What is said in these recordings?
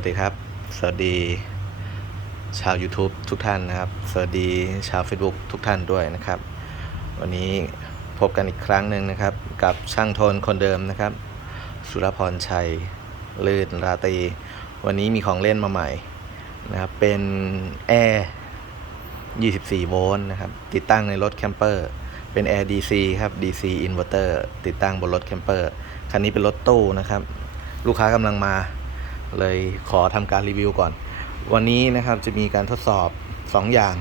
วัสดีครับ สวัสดี ชาว YouTube ทุกท่านนะครับ สวัสดีชาว Facebook ทุกท่านด้วยนะครับ วันนี้พบกันอีกครั้งหนึ่งนะครับ กับช่างโทนคนเดิมนะครับ สุรพรชัย ลื่นราตรีวันนี้มีของเล่นมาใหม่นะครับ เป็นแอร์24 โวลต์นะครับ ติดตั้งในรถแคมเปอร์ เป็นแอร์ DC ครับ DC inverter ติดตั้งบนรถแคมเปอร์ คันนี้เป็นรถตู้นะครับ ลูกค้ากำลังมา เลยขอทำการรีวิวก่อน วันนี้นะครับจะมีการทดสอบ 2 อย่าง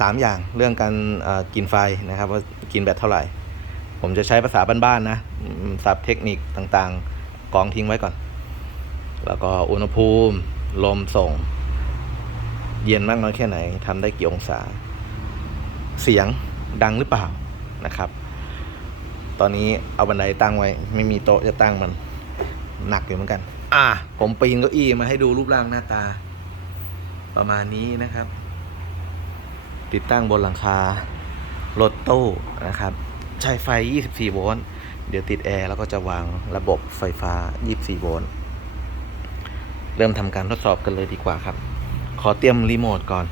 สามอย่างเรื่องการกินไฟนะครับว่ากินแบตเท่าไหร่ ผมจะใช้ภาษาบ้านๆนะอืมศัพท์เทคนิคต่างๆกองทิ้งไว้ก่อน แล้วก็อุณหภูมิ ลมส่ง เย็นมากน้อยแค่ไหนทำได้กี่องศา เสียงดังหรือเปล่านะครับ ตอนนี้เอาบันไดตั้งไว้ ไม่มีโต๊ะจะตั้งมันหนักอยู่เหมือนกัน อะผมปีนเก้าอี้มาให้ดูรูปร่างหน้าตา ประมาณนี้นะครับ ติดตั้งบนหลังคารถตู้นะครับ ใช้ไฟ 24 โวลต์เดี๋ยวติดแอร์แล้วก็จะวางระบบไฟฟ้า 24 โวลต์เริ่มทำการทดสอบกันเลยดีกว่าครับ ขอเตรียมรีโมทก่อน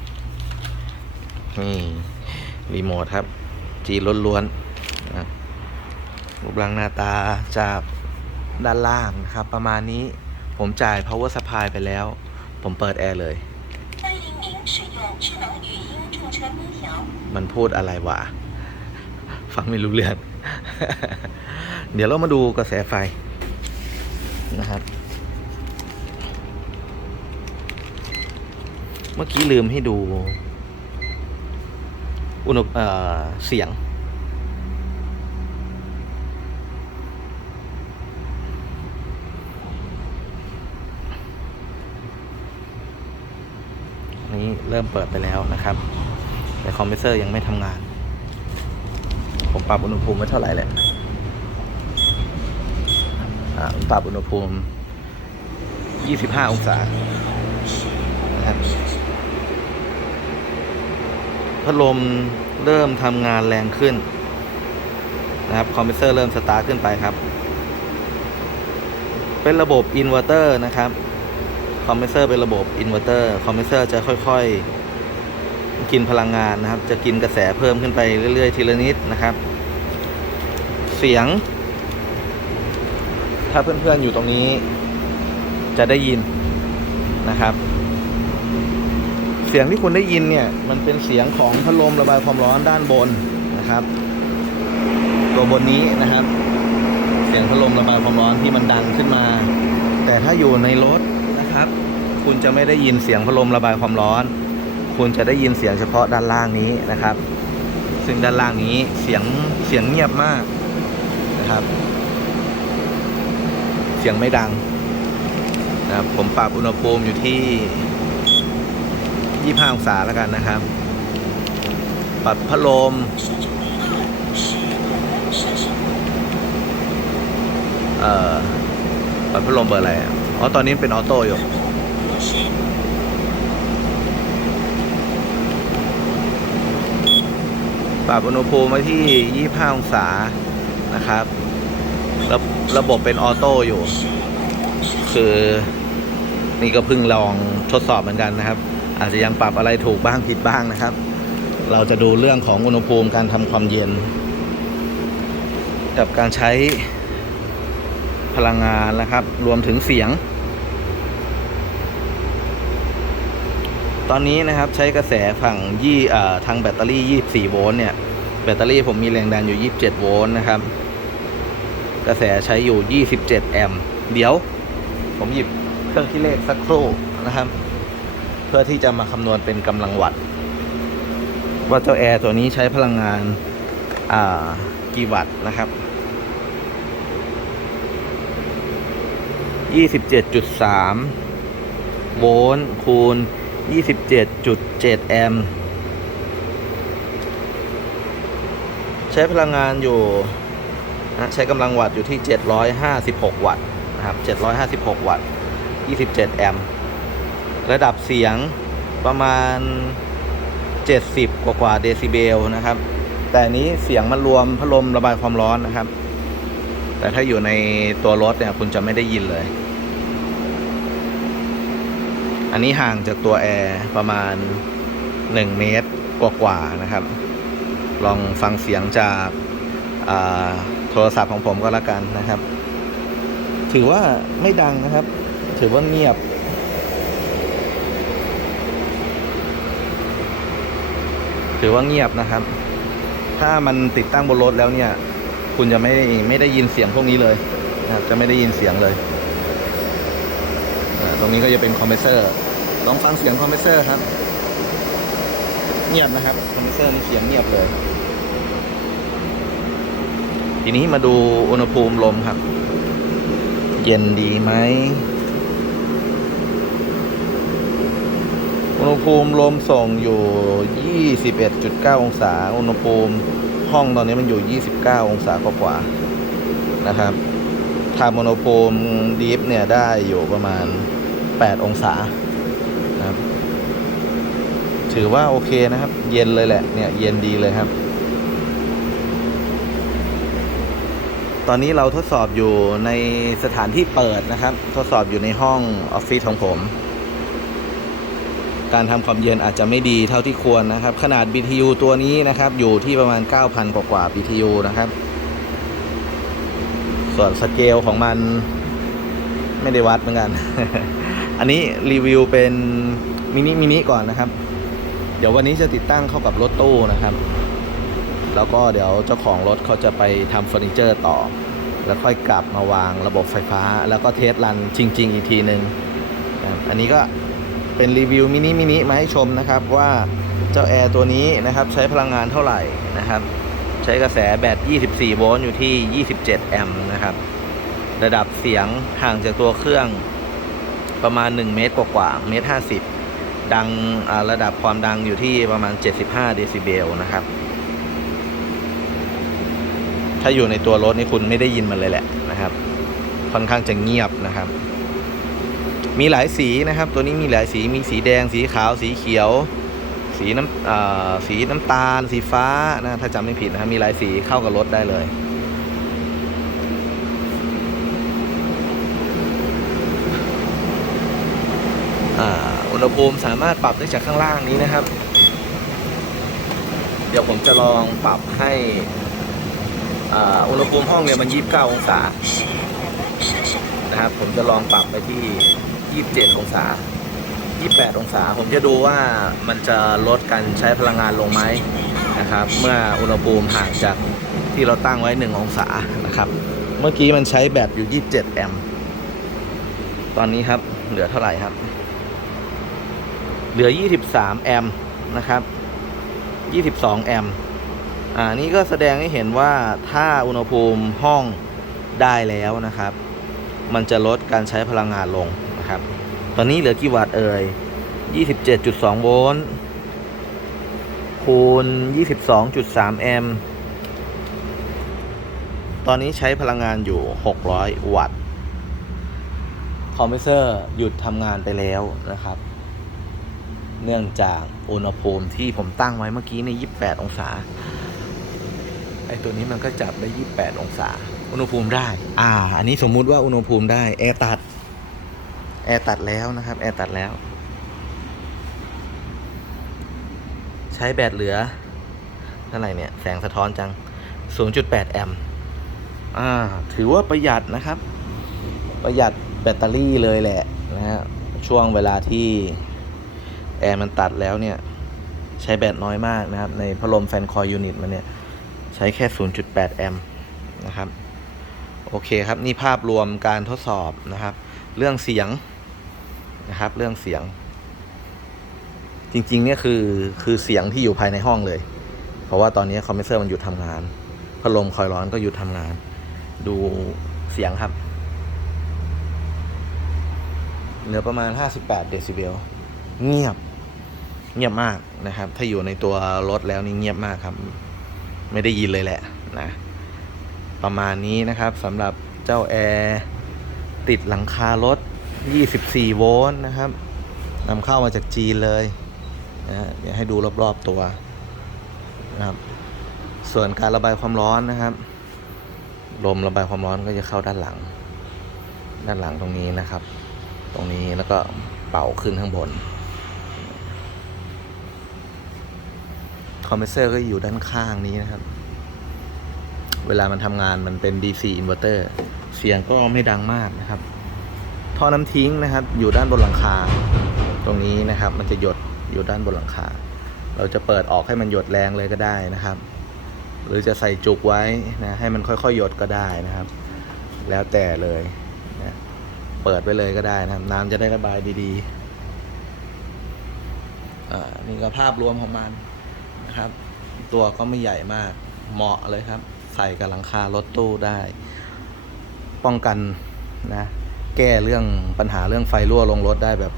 นี่รีโมทครับ จีล้วนๆรูปร่างหน้าตาจากด้านล่างนะครับ ประมาณนี้ ผมจ่าย power supply ไปแล้ว ผมเปิดแอร์เลย มันพูดอะไรวะ ฟังไม่รู้เรื่อง เดี๋ยวเรามาดูกระแสไฟนะครับ เมื่อกี้ลืมให้ดู อุณหเสียง นี้เริ่มเปิดไปแล้วนะครับ แต่คอมเพรสเซอร์ยังไม่ทำงาน ผมปรับอุณหภูมิไว้เท่าไหร่แหละอ่าปรับอุณหภูมิ 25 องศานะครับพัดลมเริ่มทำงานแรงขึ้นนะครับคอมเพรสเซอร์เริ่มสตาร์ทขึ้นไปครับ เป็นระบบอินเวอร์เตอร์นะครับ คอมเพรสเซอร์เป็นระบบอินเวอร์เตอร์คอมเพรสเซอร์จะค่อยๆ กินพลังงานนะครับ จะกินกระแสเพิ่มขึ้นไปเรื่อยๆ ทีละนิดนะครับ เสียง ถ้าเพื่อนๆอยู่ตรงนี้ จะได้ยินนะครับ เสียงที่คุณได้ยินเนี่ย มันเป็นเสียงของพัดลมระบายความร้อนด้านบนนะครับ ตัวบนนี้นะครับ เสียงพัดลมระบายความร้อนที่มันดังขึ้นมา แต่ถ้าอยู่ในรถ นะครับ คุณจะไม่ได้ยินเสียงพัดลมระบายความร้อน คุณจะได้ยินเสียงเฉพาะด้านล่างนี้นะครับ ซึ่งด้านล่างนี้เสียงเสียงเงียบมากนะครับ เสียงไม่ดังนะครับผมปรับอุณหภูมิอยู่ที่ 25 องศาแล้วกันนะครับ ปรับพัดลมเอ่อปรับพัดลมเบอร์อะไรอะ อ๋อ ตอนนี้เป็นออโต้อยู่ ปรับอุณหภูมิไว้ที่ 25 องศา นะครับ ระระบบเป็นออโต้อยู่ คือนี่ก็เพิ่งลองทดสอบเหมือนกันนะครับ อาจจะยังปรับอะไรถูกบ้างผิดบ้างนะครับ เราจะดูเรื่องของอุณหภูมิการทำความเย็น กับการใช้ พลังงานนะครับ รวมถึงเสียง ตอนนี้นะครับใช้กระแสฝั่งยี่ทางแบตเตอรี่ 24 โวลต์เนี่ย แบตเตอรี่ผมมีแรงดันอยู่ 27 โวลต์นะครับ กระแสใช้อยู่ 27 แอมป์เดี๋ยว ผมหยิบเครื่องคิดเลขสักครู่นะครับ เพื่อที่จะมาคำนวณเป็นกำลังวัตต์ว่าเจ้าแอร์ตัวนี้ใช้พลังงานกี่วัตต์นะครับ 27.3 โวลต์คูณ 27.7 แอมป์ใช้พลังงานอยู่นะใช้กำลังวัตต์อยู่ที่ 756 วัตต์นะครับ 756 วัตต์ 27 แอมป์ระดับเสียงประมาณ 70 กว่ากว่าเดซิเบลนะครับ แต่นี้เสียงมันรวมพัดลมระบายความร้อนนะครับ แต่ถ้าอยู่ในตัวรถเนี่ยคุณจะไม่ได้ยินเลย อันนี้ห่างจากตัวแอร์ประมาณ 1 เมตรกว่าๆนะครับ ลองฟังเสียงจากาโทรศัพท์ของผมก็แล้วกันนะครับ ถือว่าไม่ดังนะครับ ถือว่าเงียบถือว่าเงียบนะครับ ถ้ามันติดตั้งบนรถแล้วเนี่ย คุณจะไม่ไม่ได้ยินเสียงพวกนี้เลยนะครับจะไม่ได้ยินเสียงเลย ตรงนี้ก็จะเป็นคอมเพรสเซอร์ ลองฟังเสียงคอมเพรสเซอร์ครับ เงียบนะครับ คอมเพรสเซอร์นี่เสียงเงียบเลย ทีนี้มาดูอุณหภูมิลมครับ เย็นดีไหม อุณหภูมิลมส่งอยู่ 21.9 องศา อุณหภูมิ ห้องตอนนี้มันอยู่ 29 องศากว่าๆนะครับทำอุณหภูมิดีฟเนี่ยได้อยู่ประมาณ 8 องศานะครับถือว่าโอเคนะครับ เย็นเลยแหละเนี่ยเย็นดีเลยครับ ตอนนี้เราทดสอบอยู่ในสถานที่เปิดนะครับ ทดสอบอยู่ในห้องออฟฟิศของผม การทำความเย็นอาจจะไม่ดีเท่าที่ควรนะครับ ขนาด BTU ตัวนี้นะครับ อยู่ที่ประมาณ 9,000 กว่ากว่า BTU นะครับ ส่วนสเกลของมันไม่ได้วัดเหมือนกัน อันนี้รีวิวเป็นมินิมินิก่อนนะครับ เดี๋ยววันนี้จะติดตั้งเข้ากับรถตู้นะครับ แล้วก็เดี๋ยวเจ้าของรถเขาจะไปทำเฟอร์นิเจอร์ต่อ แล้วค่อยกลับมาวางระบบไฟฟ้า แล้วก็เทสรันจริง ๆ อีกทีหนึ่งอันนี้ก็ เป็นรีวิวมินิมินิมาให้ชมนะครับว่าเจ้าแอร์ตัวนี้นะครับใช้พลังงานเท่าไหร่นะครับ ใช้กระแสแบต 24 โวลต์อยู่ที่ 27 แอมป์นะครับ ระดับเสียงห่างจากตัวเครื่องประมาณ 1 เมตรกว่าๆเมตร 50 ดังระดับความดังอยู่ที่ประมาณ 75 เดซิเบลนะครับ ถ้าอยู่ในตัวรถนี่คุณไม่ได้ยินมันเลยแหละนะครับ ค่อนข้างจะเงียบนะครับ มีหลายสีนะครับ ตัวนี้มีหลายสีมีสีแดง สีขาวสีเขียว สีน้ำสีน้ำตาล สีฟ้านะถ้าจำไม่ผิดนะครับมีหลายสีเข้ากับรถได้เลยอุณหภูมิสามารถปรับได้จากข้างล่างนี้นะครับ เดี๋ยวผมจะลองปรับให้อุณหภูมิห้องเนี่ยมันยีบเก้าองศานะครับ ผมจะลองปรับไปที่ 27 องศา 28 องศา ผมจะดูว่ามันจะลดการใช้พลังงานลงไหมนะครับ เมื่ออุณหภูมิห่างจากที่เราตั้งไว้ 1 องศานะครับ เมื่อกี้มันใช้แบตอยู่ 27 แอมป์ ตอนนี้ครับเหลือเท่าไหร่ครับ เหลือ 23 แอมป์นะครับ 22 แอมป์อ่านี่ก็แสดงให้เห็นว่าถ้าอุณหภูมิห้องได้แล้วนะครับ มันจะลดการใช้พลังงานลง นะครับ ตอนนี้เหลือกี่วัตต์เอ่ย 27.2 โวลต์ คูณ 22.3 แอมป์ ตอนนี้ใช้พลังงานอยู่ 600 วัตต์ คอมเพรสเซอร์หยุดทำงานไปแล้วนะครับ เนื่องจากอุณหภูมิที่ผมตั้งไว้เมื่อกี้ใน 28 องศา ไอตัวนี้มันก็จับได้ 28 องศา อุณหภูมิได้ อ่า อันนี้สมมุติว่าอุณหภูมิได้ แอร์ตัด แอร์ตัดแล้วนะครับแอร์ตัดแล้ว ใช้แบตเหลือเท่าไหร่เนี่ย แสงสะท้อนจัง 0.8 แอมป์อ่า ถือว่าประหยัดนะครับ ประหยัดแบตเตอรี่เลยแหละนะฮะช่วงเวลาที่แอร์มันตัดแล้วเนี่ย ใช้แบตน้อยมากนะครับ ในพัดลมแฟนคอยยูนิตมันเนี่ย ใช้แค่ 0.8 แอมป์นะครับ โอเคครับ นี่ภาพรวมการทดสอบนะครับ เรื่องเสียง นะครับ เรื่องเสียง จริง ๆ เนี่ยคือคือเสียงที่อยู่ภายในห้องเลย เพราะว่าตอนนี้คอมเพรสเซอร์มันหยุดทำงานพัดลมคอยร้อนก็หยุดทำงาน ดูเสียงครับเหลือประมาณ 58 เดซิเบล เงียบ เงียบมากนะครับ ถ้าอยู่ในตัวรถแล้วนี่เงียบมากครับ ไม่ได้ยินเลยแหละนะ ประมาณนี้นะครับสำหรับเจ้าแอร์ติดหลังคารถ 24 โวลต์นะครับนำเข้ามาจากจีนเลยนะเดี๋ยวให้ดูรอบๆตัวนะครับส่วนการระบายความร้อนนะครับ ลมระบายความร้อนก็จะเข้าด้านหลัง ด้านหลังตรงนี้นะครับ ตรงนี้แล้วก็เป่าขึ้นข้างบน คอมเพรสเซอร์ก็อยู่ด้านข้างนี้นะครับ เวลามันทำงานมันเป็น DC inverter เสียงก็ไม่ดังมากนะครับ ท่อน้ำทิ้งนะครับ อยู่ด้านบนหลังคา ตรงนี้นะครับ มันจะหยดอยู่ด้านบนหลังคา เราจะเปิดออกให้มันหยดแรงเลยก็ได้นะครับ หรือจะใส่จุกไว้นะให้มันค่อยๆหยดก็ได้นะครับ แล้วแต่เลยนะเปิดไว้เลยก็ได้นะครับ น้ำจะได้ระบายดีๆนี่ก็ภาพรวมของมันนะครับ ตัวก็ไม่ใหญ่มากเหมาะเลยครับ ใส่กับหลังคารถตู้ได้ ป้องกันนะ แก้เรื่องปัญหาเรื่องไฟรั่วลงรถได้แบบ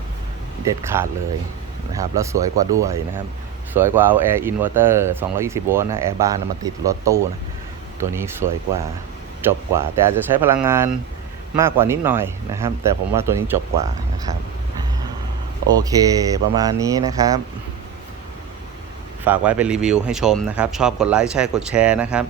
เด็ดขาดเลยนะครับ แล้วสวยกว่าด้วยนะครับ สวยกว่าเอาแอร์อินเวอร์เตอร์220โวลต์นะแอร์บ้านมาติดรถตู้นะตัวนี้สวยกว่าจบกว่า แต่อาจจะใช้พลังงานมากกว่านิดหน่อยนะครับ แต่ผมว่าตัวนี้จบกว่านะครับ โอเค ประมาณนี้นะครับ ฝากไว้เป็นรีวิวให้ชมนะครับ ชอบกดไลค์ใช่กดแชร์นะครับ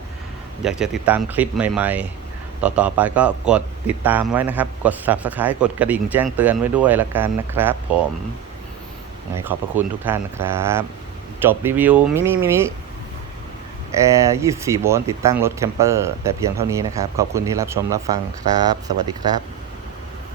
อยากจะติดตามคลิปใหม่ ๆ ต่อๆไปก็กดติดตามไว้นะครับ กด subscribe กดกระดิ่งแจ้งเตือนไว้ด้วยละกันนะครับ ผมไงขอบพระคุณทุกท่านนะครับ จบรีวิวมินิมินิแอร์24 โวลต์ติดตั้งรถแคมเปอร์ แต่เพียงเท่านี้นะครับ ขอบคุณที่รับชมรับฟังครับ สวัสดีครับ